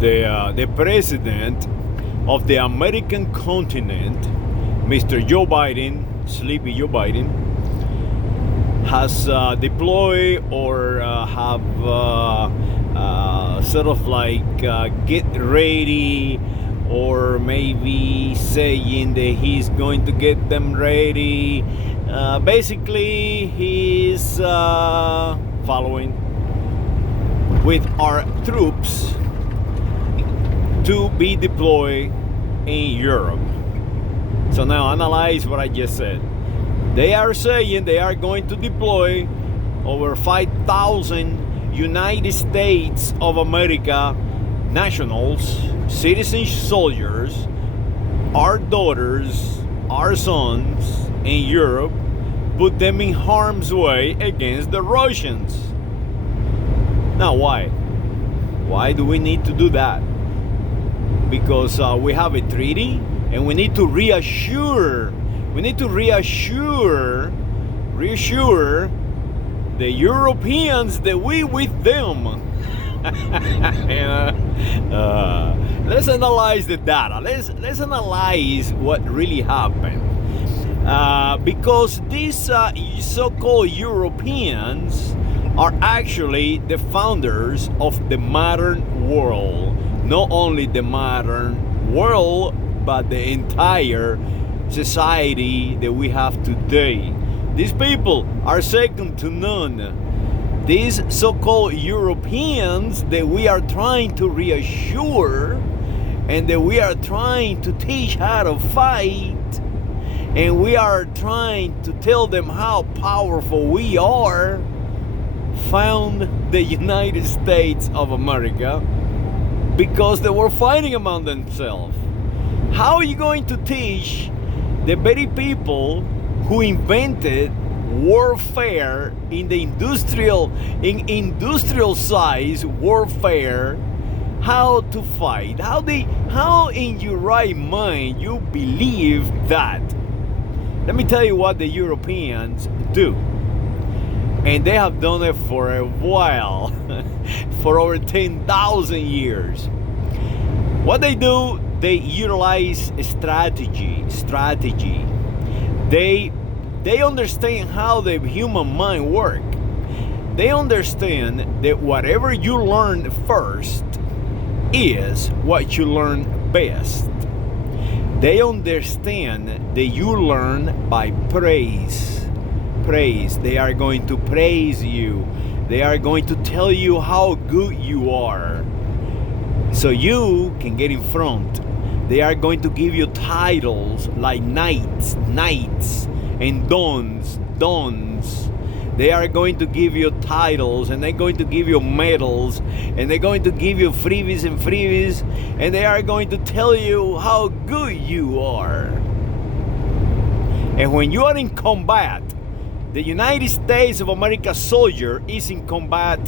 the president of the American continent, Mr. Joe Biden, Sleepy Joe Biden, has deployed or have sort of like get ready, or maybe saying that he's going to get them ready. Basically, he's following with our troops to be deployed in Europe. So now analyze what I just said. They are saying they are going to deploy over 5,000 United States of America nationals, citizen soldiers, our daughters, our sons in Europe, put them in harm's way against the Russians. Now why? Why do we need to do that? Because we have a treaty and we need to reassure the Europeans that we with them. Let's analyze the data. Let's analyze what really happened. Because these so-called Europeans are actually the founders of the modern world. Not only the modern world, but the entire society that we have today. These people are second to none. These so-called Europeans that we are trying to reassure and that we are trying to teach how to fight, and we are trying to tell them how powerful we are, found the United States of America because they were fighting among themselves. How are you going to teach the very people who invented warfare in the industrial size warfare how to fight? How in your right mind you believe that? Let me tell you what the Europeans do. And they have done it for a while, for over 10,000 years. What they do, they utilize strategy. They understand how the human mind works. They understand that whatever you learn first is what you learn best. They understand that you learn by praise. They are going to praise you. They are going to tell you how good you are, so you can get in front. They are going to give you titles like knights, and dons. They are going to give you titles, and they're going to give you medals, and they're going to give you freebies, and they are going to tell you how good you are. And when you are in combat, the United States of America soldier is in combat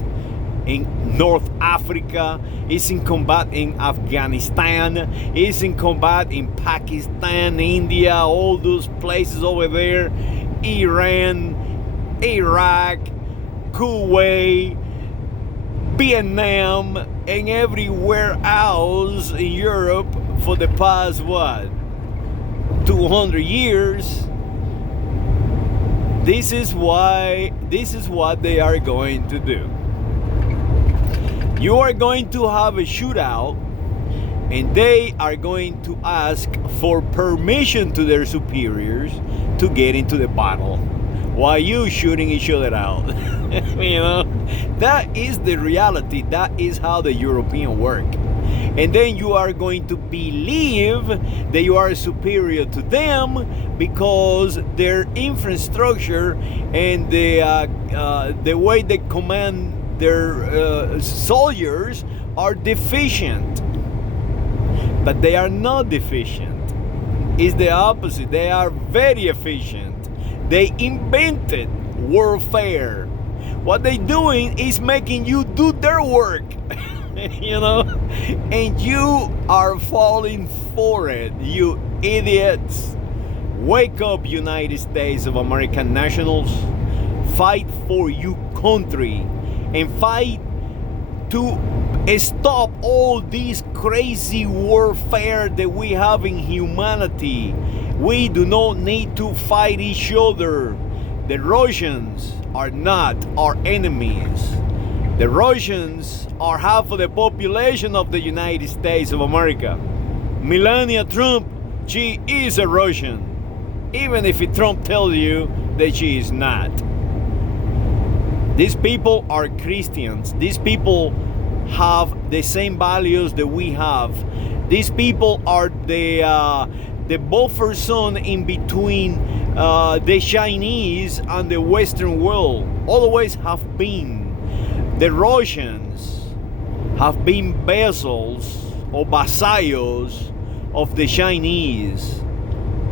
in North Africa, is in combat in Afghanistan, is in combat in Pakistan, India, all those places over there, Iran, Iraq, Kuwait, Vietnam, and everywhere else in Europe for the past 200 years. This is what they are going to do. You are going to have a shootout, and they are going to ask for permission to their superiors to get into the battle while you shooting each other out. That is the reality. That is how the European work. And then you are going to believe that you are superior to them because their infrastructure and the way they command their soldiers are deficient. But they are not deficient. It's the opposite. They are very efficient. They invented warfare. What they're doing is making you do their work. And you are falling for it, you idiots. Wake up, United States of American nationals. Fight for your country and fight to Stop all this crazy warfare that we have in humanity. We do not need to fight each other. The Russians are not our enemies. The Russians are half of the population of the United States of America. Melania Trump, she is a Russian, even if Trump tells you that she is not. These people are Christians. These people have the same values that we have. These people are the buffer zone in between the Chinese and the Western world. Always have been. The Russians have been vassals or vasallos of the Chinese,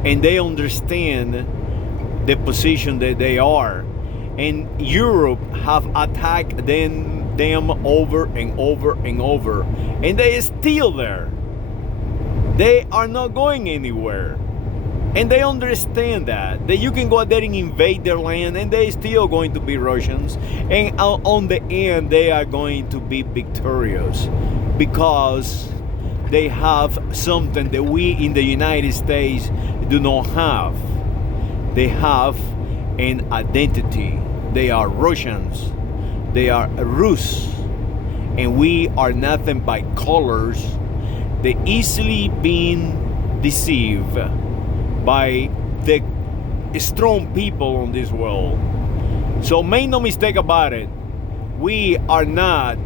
and they understand the position that they are. And Europe have attacked them over and over and over, and they are still there. They are not going anywhere, and they understand that you can go out there and invade their land, and they still going to be Russians, and on the end they are going to be victorious, because they have something that we in the United States do not have. They have an identity. They are Russians. They are Russ, and we are nothing but colors. They easily being deceived by the strong people on this world. So make no mistake about it, we are not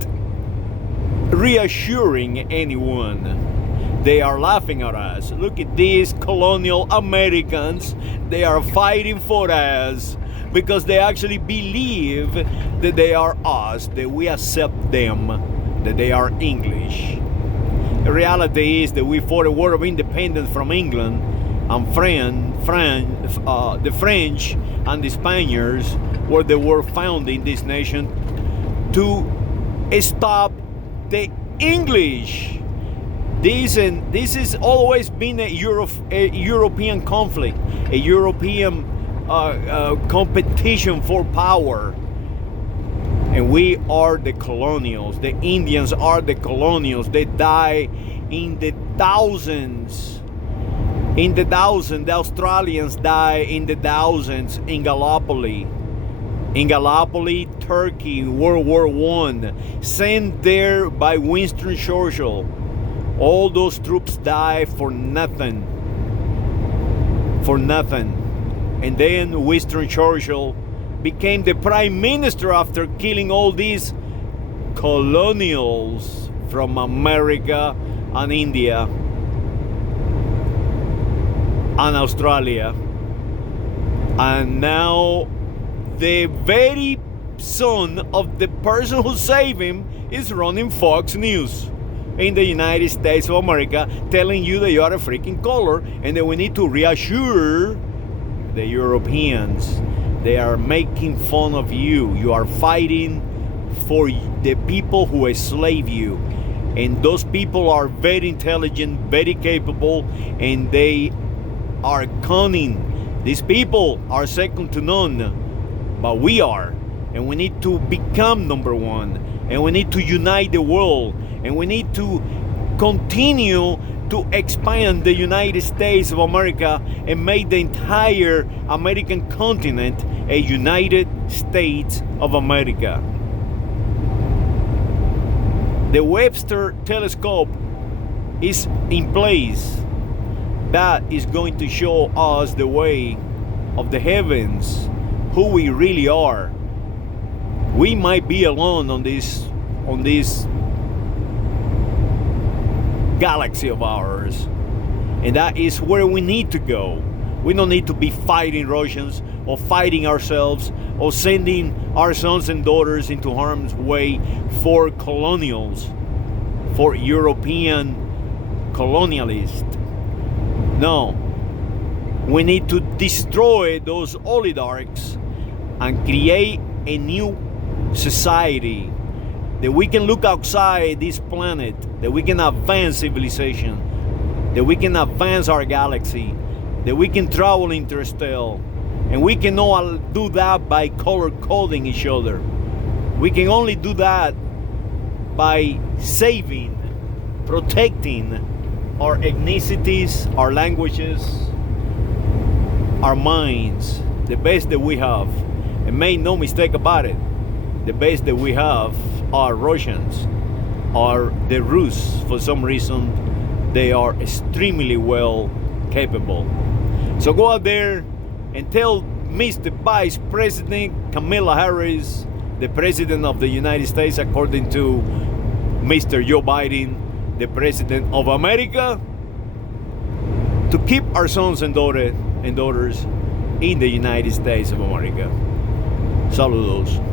reassuring anyone. They are laughing at us. Look at these colonial Americans. They are fighting for us because they actually believe that they are us, that we accept them, that they are English. The reality is that we fought a war of independence from England, and the French and the Spaniards were the were founding this nation to stop the English. This has always been a European conflict, a European competition for power. And we are the colonials. The Indians are the colonials. They die in the thousands. In the thousands. The Australians die in the thousands in Gallipoli. In Gallipoli, Turkey, World War I. Sent there by Winston Churchill. All those troops die for nothing. For nothing. And then Winston Churchill became the prime minister after killing all these colonials from America and India and Australia. And now the very son of the person who saved him is running Fox News in the United States of America, telling you that you are a freaking color and that we need to reassure the Europeans. They are making fun of you. You are fighting for the people who enslave you. And those people are very intelligent, very capable, and they are cunning. These people are second to none, but we are. And we need to become number one. And we need to unite the world. And we need to continue to expand the United States of America and make the entire American continent a United States of America. The Webster telescope is in place. That is going to show us the way of the heavens, who we really are. We might be alone on this galaxy of ours, and that is where we need to go. We don't need to be fighting Russians or fighting ourselves or sending our sons and daughters into harm's way for colonials, for European colonialists. No, we need to destroy those oligarchs and create a new society, that we can look outside this planet, that we can advance civilization, that we can advance our galaxy, that we can travel interstellar, and we can all do that by color coding each other. We can only do that by saving, protecting our ethnicities, our languages, our minds, the best that we have. And make no mistake about it, the best that we have are Russians, are the Russ. For some reason, they are extremely well capable. So go out there and tell Mr. Vice President Kamala Harris, the President of the United States, according to Mr. Joe Biden, the President of America, to keep our sons and daughters in the United States of America. Saludos.